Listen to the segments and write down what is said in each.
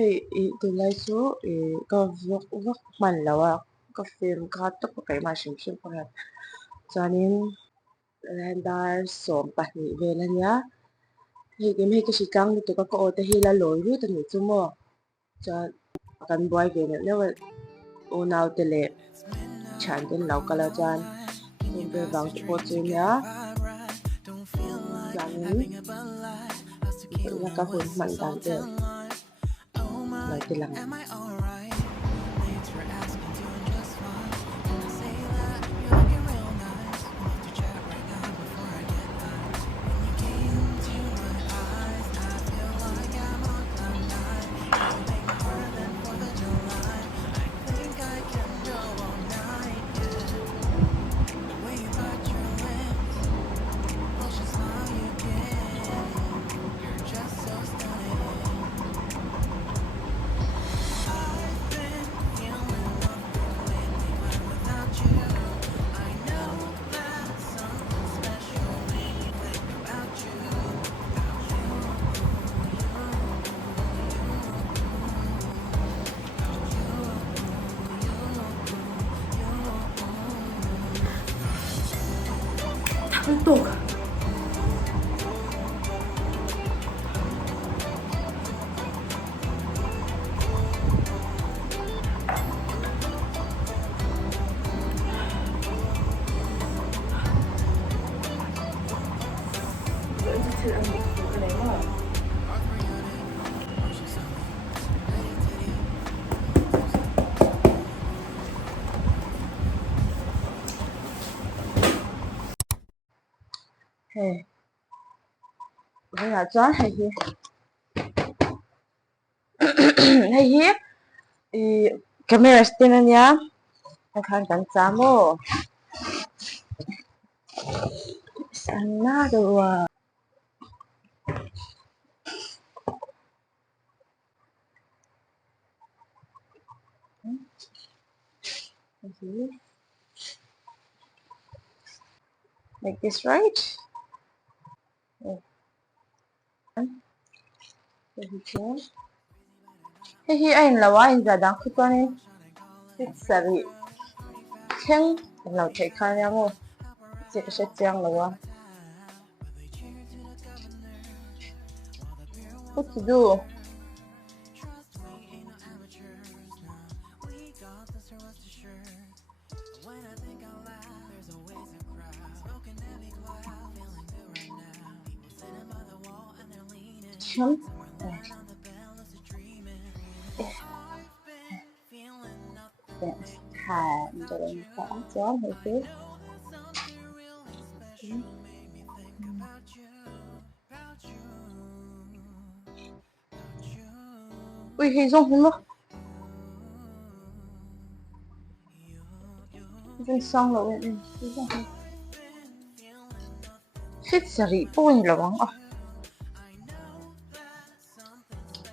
Hei, tulai su ka vok man lawa ka film ka to pa kai ma shim pakhat chuanin randar som pahnih vel ania hei ke mai ka hritang lu tu ka o te hi la loi ru ta ni chu mo chuan kan buai ve neuh o nau te le chan den lau kala chuan chen te wang te pawh chu nia chuanin na ka hun man dan te lai te lang tục hei bây giờ chuan hei hi hei hi camera stand ania kan kan chamo sanna dowa like this, right? Hei hi a in lawa in za dang khu chuanin fit sari theng lo thei khan ya mo che ka se chiang lawa what to do chum thàn rồi cả chó hơi tiếc ui hi rong hin lo dân xong rồi fit sari point là vắng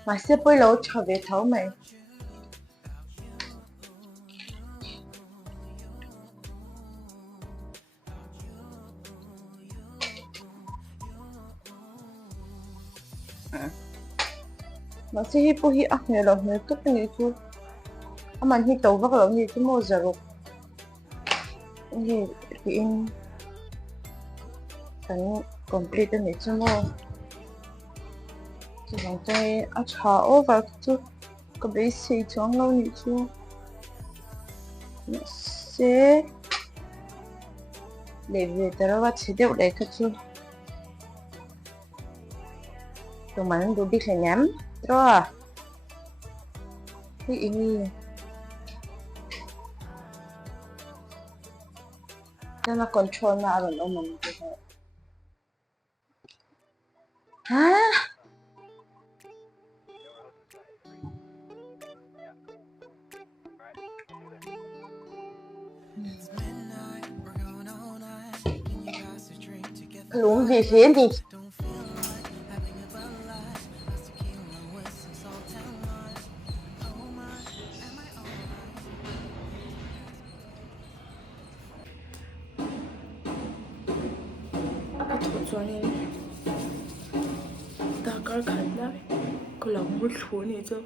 mà sẽ bơi lâu trở về thấu mày mà sẽ hi bơi hi ác nghề lòng nghề tốt như chú mà hi tàu vác lòng như chú mua giờ rồi hi in cần complete như chú mua chú bằng tay áo chả over chú có bị xì chóng lâu như chú sẽ để về tao bắt chế độ đấy thật chú tụi mình đủ biết là nhắm rồi cái ý nó là control nào rồi ông mình hả luôn gì thế đi chuanin ta kar khan lai ko lam hul thu ni chu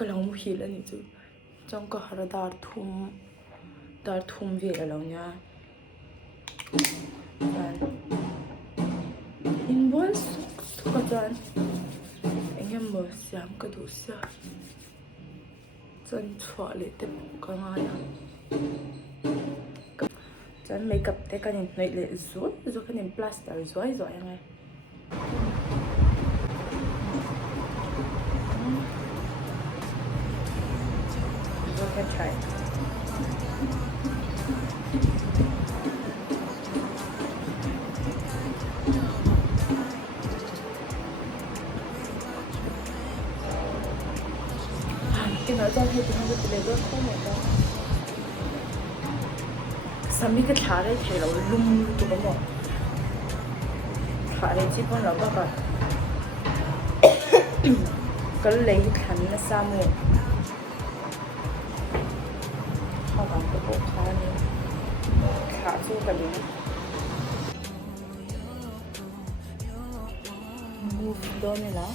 cái lòng hi là như chứ trong cái hara dar thum về là lòng nha in one suk cái chân anh em mở xem cái đồ xe chân chua lại tiếp cái ngay à chân makeup thế cái này lại rồi cái này plaster rồi anh em can try. Cái nói ra thì không được lấy được không mà đâu. Sao mấy cái thả đấy thì nó lung tụi nó thả đấy chỉ còn là cái cái lấy cái khăn nó sao mà không làm cái bộ khá này khá chú cái này move đó này là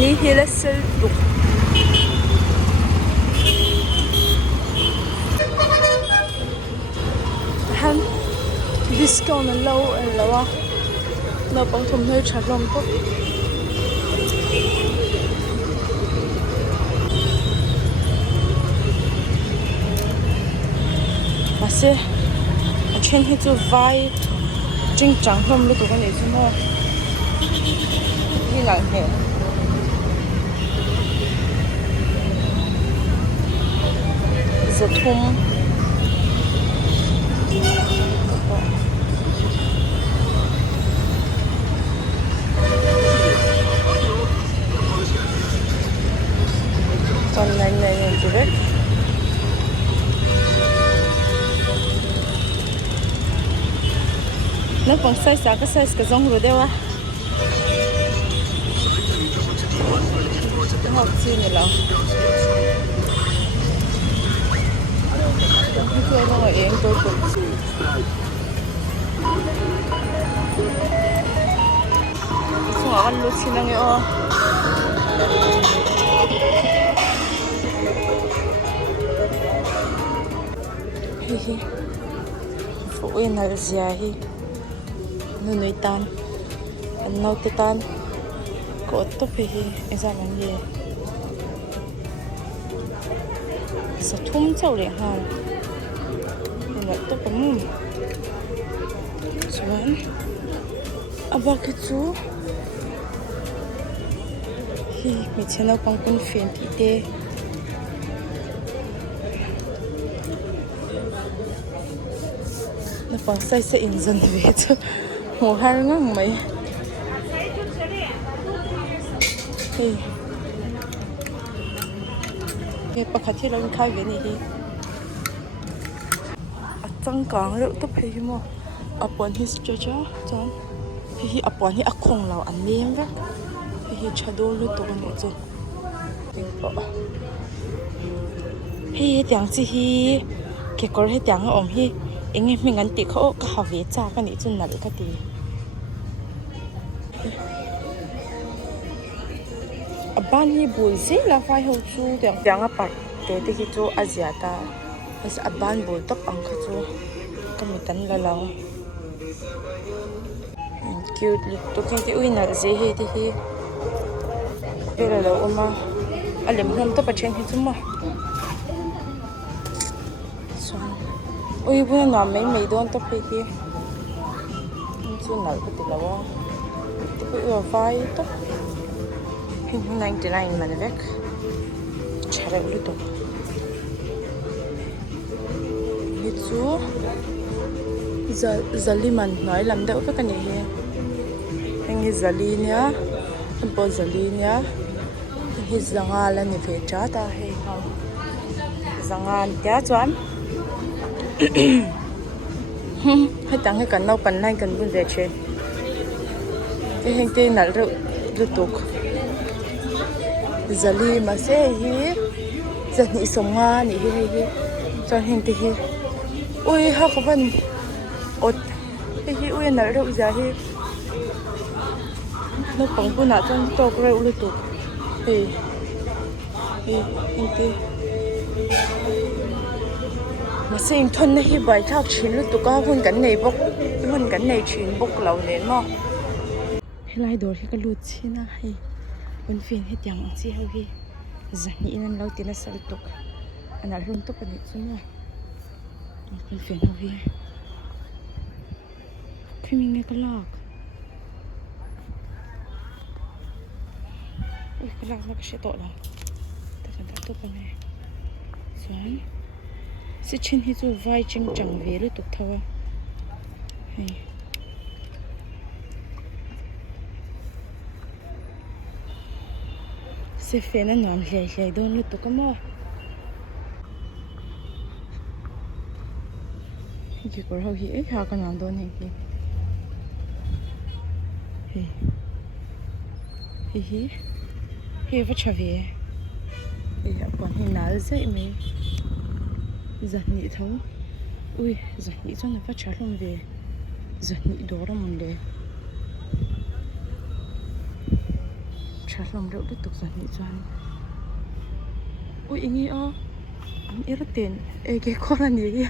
ni hila seltuk han discount low lawa na pang thum hơi chặt lòng tốt mà se trên hết cho vai chính chẳng không được cái này chứ mà đi ngang hè giờ thum còn này chứ đấy nó còn size cái giống rồi đấy à học gì này đâu chơi nó yến tôi cũng xong rồi ăn lúc xin ăn nghe hi phụ yên là gì hi nó nuôi tan ăn nấu tê tan có tốt hi em ra làm gì sao thum châu liền ha là tốt lắm cuman abang itu mình sẽ nấu bằng quân phiền thì tê nó bằng say sẽ in dần về chứ một hai ngang mấy cái bác khách là khai về này đi chẳng càng liệu tập hay mà upon his judge chọn hi upon hi akong lao an niệm vậy hi chado lu to này chứ hi tiếng gì hi cái câu hi tiếng ông hi anh em mình ăn tiệc họ cả về cha cái này chứ nãy cái gì ban hi bùi gì là phải hậu chu tiếng apart để cái chỗ Asiata as ban bùi tóc ăn cái chỗ cái mình tấn là lâu cute tôi cái uy nào gì hết thì cái là lâu mà alem không tóc trên hết mà uy bữa nào mấy đón tóc cái kia chứ nào cái gì lâu cái uy vai tóc 99 mà nó vét chả được luôn đâu Mizo giờ liman nói làm đỡ với cái này anh Hingi Zalinia, Tempo Zalinia, Hingi Zangala ni Vechata, hey, Zangan Tia Chuan. Hay tăng hay cần nấu cần nay cần buôn về chơi. Cái hình tin nãy rồi tục. Zali mà sẽ hi, giật nhị sống nga nhị hi, cho hình tin hi. Ui ha có vấn, ốt, hi ui nãy rồi giờ hi. Nó còn buôn nãy trong tô cái rồi tục. Hi, hình tin. Mà xem thôn này bài thao chuyện lúc tụi con hơn cảnh này chuyện bốc lẩu nến mà hay lại đồ hay cái lụt chi na hay bên phiền hay tiếng chi hay gì giải nghĩ nên lâu tiền là sao tục anh đã luôn tốt cái này chứ mà bên phiền hay gì khi mình nghe cái lọc cái lọc nó sẽ tội lắm ta cần đã tốt cái này xoắn sẽ trên hết rồi vai chân chẳng về được tục thao hay sẽ phiền anh làm lẻ đôn được tục cái mò chỉ có hậu hi ấy ha cái làm đôn này hi vắt chả về hi còn hi nál dậy mấy giật nhị thấu ui giật nhị cho nó phát trả luôn về giật nhị đó là một đề trả lòng đậu tiếp tục giật nhị cho anh ui ý nghĩ anh ít tiền cái con là gì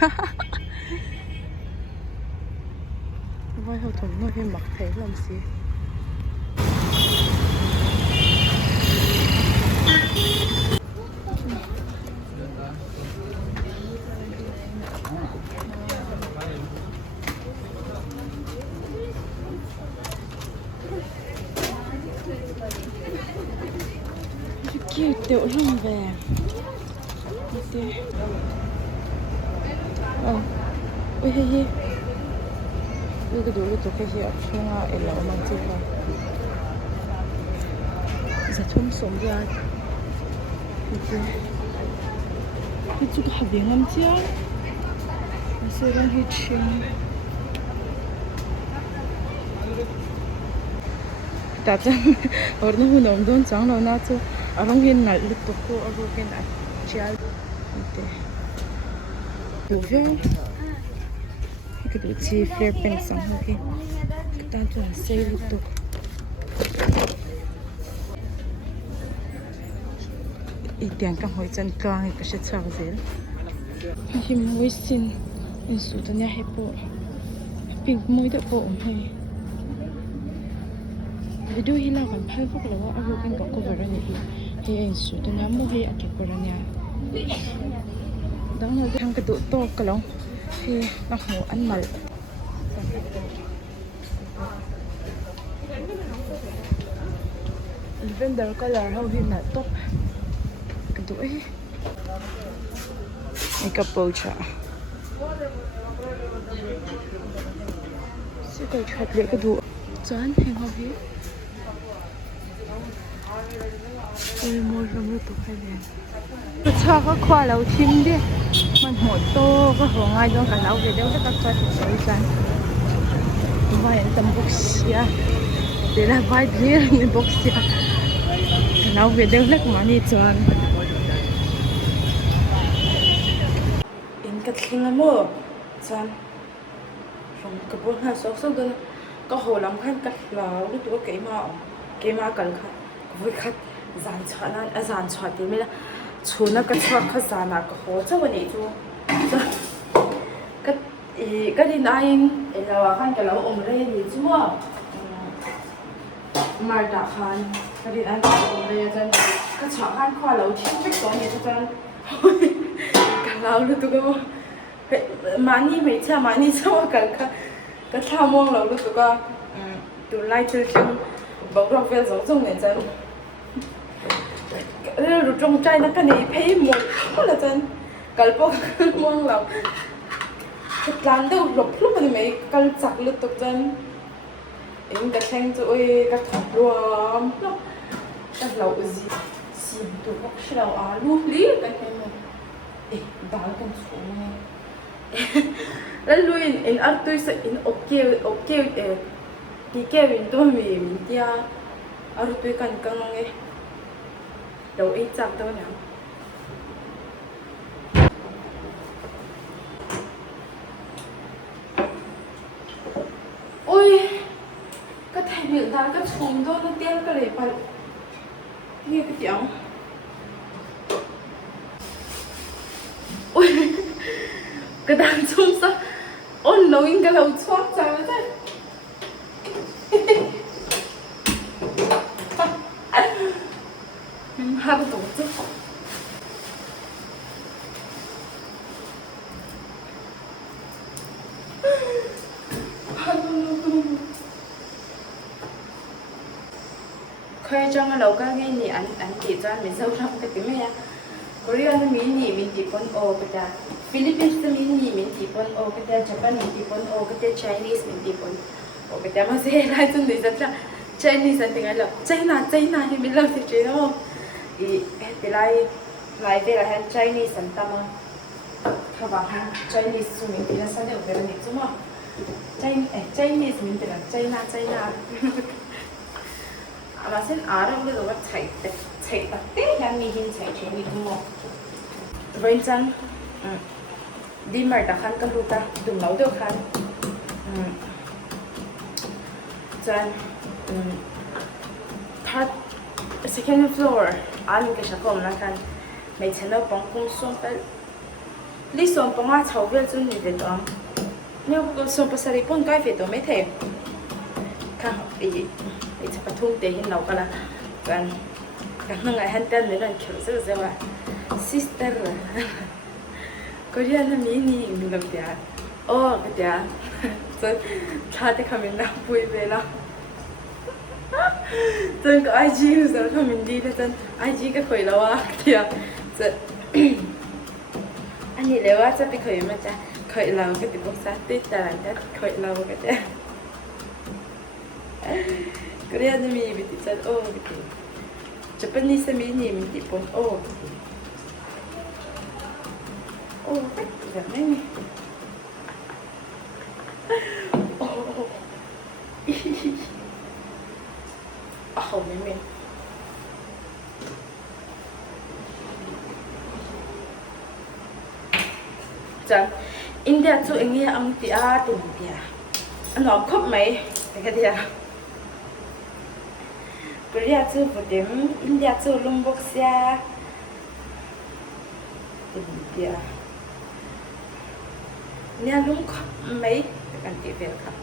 vai hậu thuẫn nó hay mặc thấy làm gì cute tiểu lắm về ui hi ui cái đồ cái cái gì không à em lâu mang chưa qua giờ thun sống ra cái chút hạt biển làm chưa sẽ đang hết chuyện ta chân ở nó hôn ổn đón chẳng đâu na chứ ở trong hiện nãy lúc tôi cô ở trong cái này chơi đủ veel cái đồ chi flare pen sang hơn cái ta cho nó xây lúc tôi ít tiền càng hồi chân càng cái sẽ chào dễ khi mới xin in số tận nhà hết bộ pink mới được bộ hay video hi la kan phal phok lawa aru ken ka cover ani he in su to na mo he ake korania dang no thang ka do to ka long he na ho an mal lavender color how he na top ka do makeup pouch sẽ cái chặt lại cái đồ chán hàng học hết ôi môi không được tục hay đèn cái cha có khoa lâu chim đi mình hột to có hồ ngay trong cả lâu về đâu các khoa thì sấy chán vai tầm boxia để là vai thế người boxia lâu về đâu lắc mà đi chán in cái gì mà mua chán không cái bữa hai số số đó có hồ lắm khăn cắt là lúc đó cái mà cần khăn với khăn dàn chọn thì mới là chú nó cái chọn khăn dàn là có hồ cho này chú cái đi này là khăn cái lâu ôm đây thì chú mà đã khăn cái đi này ôm đây chân cái chọn khăn khoa lâu thì biết có gì cho chân cái lâu lúc đó 많이 매차 많이 사와 갈까 cái thao mong lâu lúc đó tụi lai chơi chung bảo rằng về giống giống này chân rồi trong trai nó cái này thấy một là chân cái bộ mong lâu cái làm đâu lúc này mấy cái chặt lúc tục chân em cái thanh rồi cái thằng luôn nó cái lẩu gì xiêm tụ bóc lẩu lúa lý cái thanh này đào cái số nàyแล้วลุยอินอัดตัวสิอินโอเคที่แกวินตัวมีที่อัดตัวกันกังไงเดี๋ยวไอ้จับตัวเนี่ยโอ้ยก็แทนอยู่ทางก็ชมตัวนั่นเตี้ยก็เลยไปนี่ก็เดี๋ยวโอ้ยกระดานชมซะโอ้ยเราอินกับเราชอบจังเลย 하나도 없죠? khơi cho nó đầu cái gì anh chỉ cho mình sâu trong cái tiếng này Korea nó mình chỉ con ô cái ta Philippines nó mình chỉ con ô cái ta Japan mình chỉ con ô cái ta Chinese mình chỉ con ô cái ta mà sẽ lại trong đấy rất là Chinese anh tiếng Anh là China thì mình làm gì chứ thì lại về là hàng Chinese anh ta mà các bạn hàng Chinese chúng mình thì là sao được về là mình đúng không Chinese mình thì là China mà xin ở đâu bây giờ bắt chạy tập tết là mình hình chạy chuyện gì đúng không vậy chăng đi mà đã khăn cái lụt ta đừng nấu được khăn chân thắt second floor anh cái sao cũng là khăn mấy chân đâu bóng cũng xuống tới lý xuống bóng á cháu về chung gì đó nếu xuống bớt sari bóng cái về đó mấy thèm khăn ýจะประทุ่งเตะให้เราก็ละกันนั่งไงฮันเต้นไม่ได้เขียวซื่อๆว่า sister ก็เรียนมีนี่มีลำเดียโอ้ก็เดียจนชาติคำมินน้ำปุยไปแล้วจนก็ไอจีรู้สึกคำมินดีแล้วจนไอจีก็เคยแล้วว่าเดียจะอันนี้เลยว่าจะไปเคยมันจะเคยเราก็ติดบอกซะติดแต่หลังจากเคยเราก็จะKorea nó mi bị chết ô bị Japanese mi nhìn bị bông ô ô cách dạng này nè ô không mấy mình chẳng India chú anh nghe ông tia tình tia anh nói khóc mấy cái tia Korea chú phụ điểm India chú Lombok xa India Nè lung khóc mấy cái anh tia về khóc